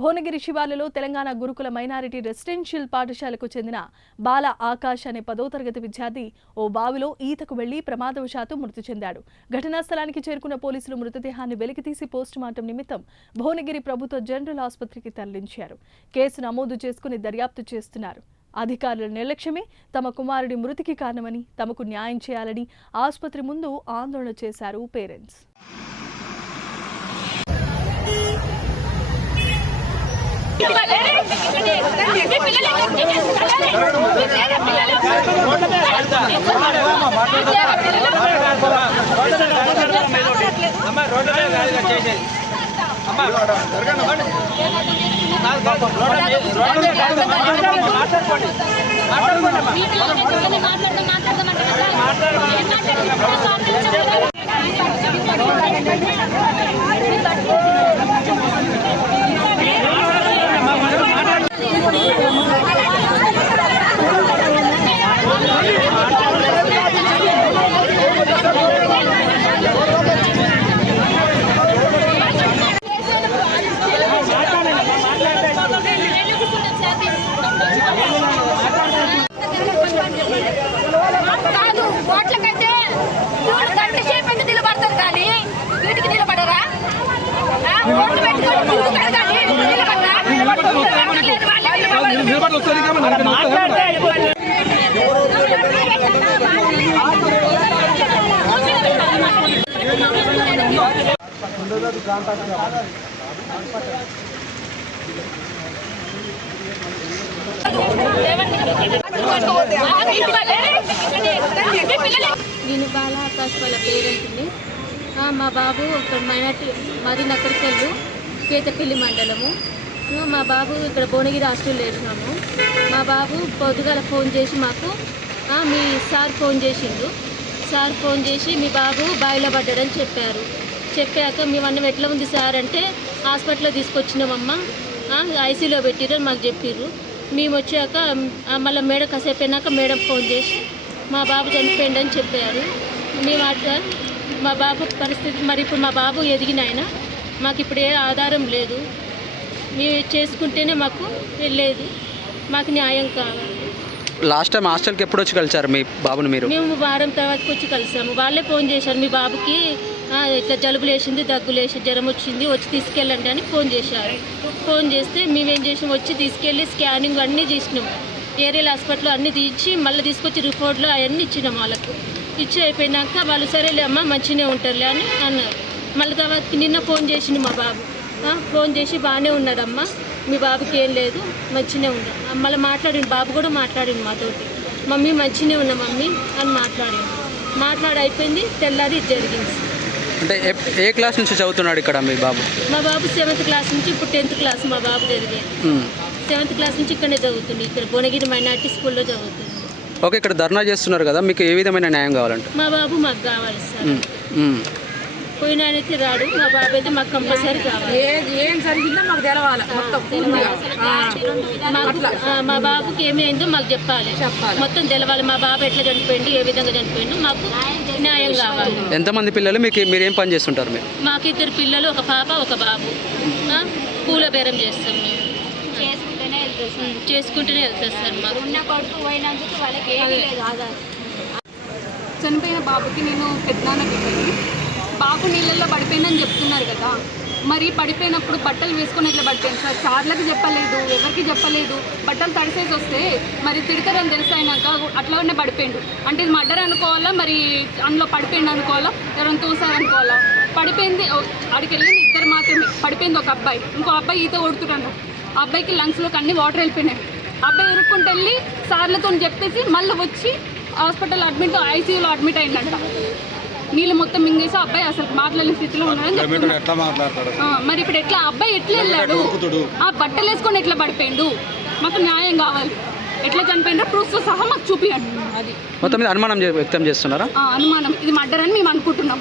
భువనగిరి శివార్లలో తెలంగాణ గురుకుల minority residential పాఠశాలకు చెందిన బాల ఆకాష్ అనే 10వ తరగతి విద్యార్థి ఓ బావిలో ఈతకు వెళ్లి ప్రమాదవశాత్తు మృతి చెందాడు. ఘటనా స్థలానికి చేరుకున్న పోలీసులు మృతదేహాన్ని వెలికితీసి పోస్టుమార్టం నిమిత్తం భువనగిరి ప్రభుత్వ జనరల్ ఆసుపత్రికి తరలించారు. కేసు నమోదు చేసుకుని దర్యాప్తు చేస్తున్నారు. అధికారుల నిర్లక్ష్యమే తమ కుమారుడి మృతికి కారణమని, తమకు న్యాయం చేయాలని ఆసుపత్రి ముందు ఆందోళన చేశారు పేరెంట్స్. నేను బాల ఆకాష్ వాళ్ళ పేరెంట్ని. మా బాబు ఇక్కడ మైనార్టీ మాది నకరికల్లు కేతపల్లి మండలము. మా బాబు ఇక్కడ భువనగిరి హాస్టల్లో వేసినాము. మా బాబు పొద్దుగాల ఫోన్ చేసి మాకు మీ సార్ ఫోన్ చేసిండు. సార్ ఫోన్ చేసి మీ బాబు బావిలో పడ్డాడని చెప్పారు. చెప్పాక మేమన్నా ఎట్లా ఉంది సార్ అంటే హాస్పిటల్లో తీసుకొచ్చినామమ్మ, ఐసీలో పెట్టిర్రు మాకు చెప్పిర్రు. మేము వచ్చాక మళ్ళీ మేడం కాసేపు అయినాక మేడం ఫోన్ చేసి మా బాబు చనిపోయిండని చెప్పారు. మేము మా బాబు పరిస్థితి మరి ఇప్పుడు మా బాబు ఎదిగిన ఆయన మాకు ఇప్పుడు ఏ ఆధారం లేదు. మేము చేసుకుంటేనే మాకు లేదు, మాకు న్యాయం కావాలి. లాస్ట్ టైం హాస్టల్కి ఎప్పుడు వచ్చి కలిసారు మీ బాబుని? మేము వారం తర్వాతకి వచ్చి కలిసాము. వాళ్ళే ఫోన్ చేశారు, మీ బాబుకి ఇట్లా జలుబు లేచింది, దగ్గు లేచి జ్వరం వచ్చింది, వచ్చి తీసుకెళ్ళండి అని ఫోన్ చేశారు. ఫోన్ చేస్తే మేమేం చేసాము, వచ్చి తీసుకెళ్ళి స్కానింగ్ అన్నీ చేసినాము. ఏరియల్ హాస్పిటల్లో అన్నీ తీసి మళ్ళీ తీసుకొచ్చి రిపోర్ట్లో అవన్నీ ఇచ్చినాము. వాళ్ళకు ఇచ్చి అయిపోయినాక వాళ్ళు సరేలే అమ్మ మంచిగానే ఉంటారులే అని అన్నారు. మళ్ళీ తర్వాత నిన్న ఫోన్ చేసిండు మా బాబు. ఫోన్ చేసి బాగానే ఉన్నాడమ్మా, మీ బాబుకి ఏం లేదు, మంచిగానే ఉన్నాడు. మళ్ళీ మాట్లాడిండు, బాబు కూడా మాట్లాడిండు మాతోటి. మమ్మీ మంచిగానే ఉన్నా మమ్మీ అని మాట్లాడి అయిపోయింది. తెల్లారి ఇది జరిగింది. అంటే ఏ క్లాస్ నుంచి చదువుతున్నాడు ఇక్కడ మీ బాబు? మా బాబు 7th క్లాస్ నుంచి ఇప్పుడు 10th క్లాస్ మా బాబు చదివేది. 7th క్లాస్ నుంచి ఇక్కడనే చదువుతుంది, ఇక్కడ భువనగిరి మైనార్టీ స్కూల్లో చదువుతుంది. ఓకే, ఇక్కడ ధర్నా చేస్తున్నారు కదా, మీకు ఏ విధమైన న్యాయం కావాలంటే? మా బాబు మాకు కావాలి సార్. పోయిన అయితే రాడు, మా బాబు అయితే మాకు కంపల్సరీ కావాలి. ఏం జరిగిందో మాకు తెలవాలి. మా బాబుకి ఏమైందో మాకు చెప్పాలి, మొత్తం తెలవాలి. మా బాబు ఎట్లా చనిపోయింది, ఏ విధంగా చనిపోయిండు, మాకు న్యాయం కావాలి. ఎంతమంది పిల్లలు మీరు ఏం పని చేస్తుంటారు? మీరు? మాకు 2 పిల్లలు, ఒక పాప ఒక బాబు. పూల బేరం చేస్తాం మేము, చేసుకుంటూనే వెళ్తారు సార్. మాకు చనిపోయిన బాబుకి నేను పెద్దనాన్న పెట్టాను. బాబు నీళ్ళల్లో పడిపోయిందని చెప్తున్నారు కదా, మరి పడిపోయినప్పుడు బట్టలు వేసుకొని ఇట్లా పడిపోయింది సార్. చార్లకి చెప్పలేదు, ఎవరికి చెప్పలేదు. బట్టలు తడిసేసి వస్తే మరి తిడతారని తెలిసైనాక అట్లానే పడిపోయిండు. అంటే ఇది మర్డర్ అనుకోవాలా, మరి అందులో పడిపోయిండు అనుకోవాలా, ఎవరైనా తోసారనుకోవాలా? పడిపోయింది, అక్కడికి వెళ్ళింది 2 మాత్రమే. పడిపోయింది ఒక అబ్బాయి, ఇంకో అబ్బాయి ఈత కొడుతున్నాడు. ఆ అబ్బాయికి లంగ్స్లోకి అన్ని వాటర్ వెళ్ళిపోయినాయి. అబ్బాయి ఇరుక్కుంటూ వెళ్ళి సార్లతో చెప్పేసి మళ్ళీ వచ్చి హాస్పిటల్ ఐసీయూలో అడ్మిట్ అయిందంట. నీళ్ళు మొత్తం మింగేసి అబ్బాయి అసలు మాట్లాడిన స్థితిలో ఉన్నాడని చెప్తున్నాడు. మరి ఇప్పుడు ఎట్లా అబ్బాయి ఎట్లా వెళ్ళాడు? ఆ బట్టలు వేసుకొని ఎట్లా పడిపోయిండు? మాకు న్యాయం కావాలి. ఎట్లా చనిపోయిందో ప్రూఫ్తో సహా మాకు చూపియండి. అది మొత్తం మీద అనుమానం వ్యక్తం చేస్తున్నారా? అనుమానం, ఇది మర్డర్ అని మేము అనుకుంటున్నాం.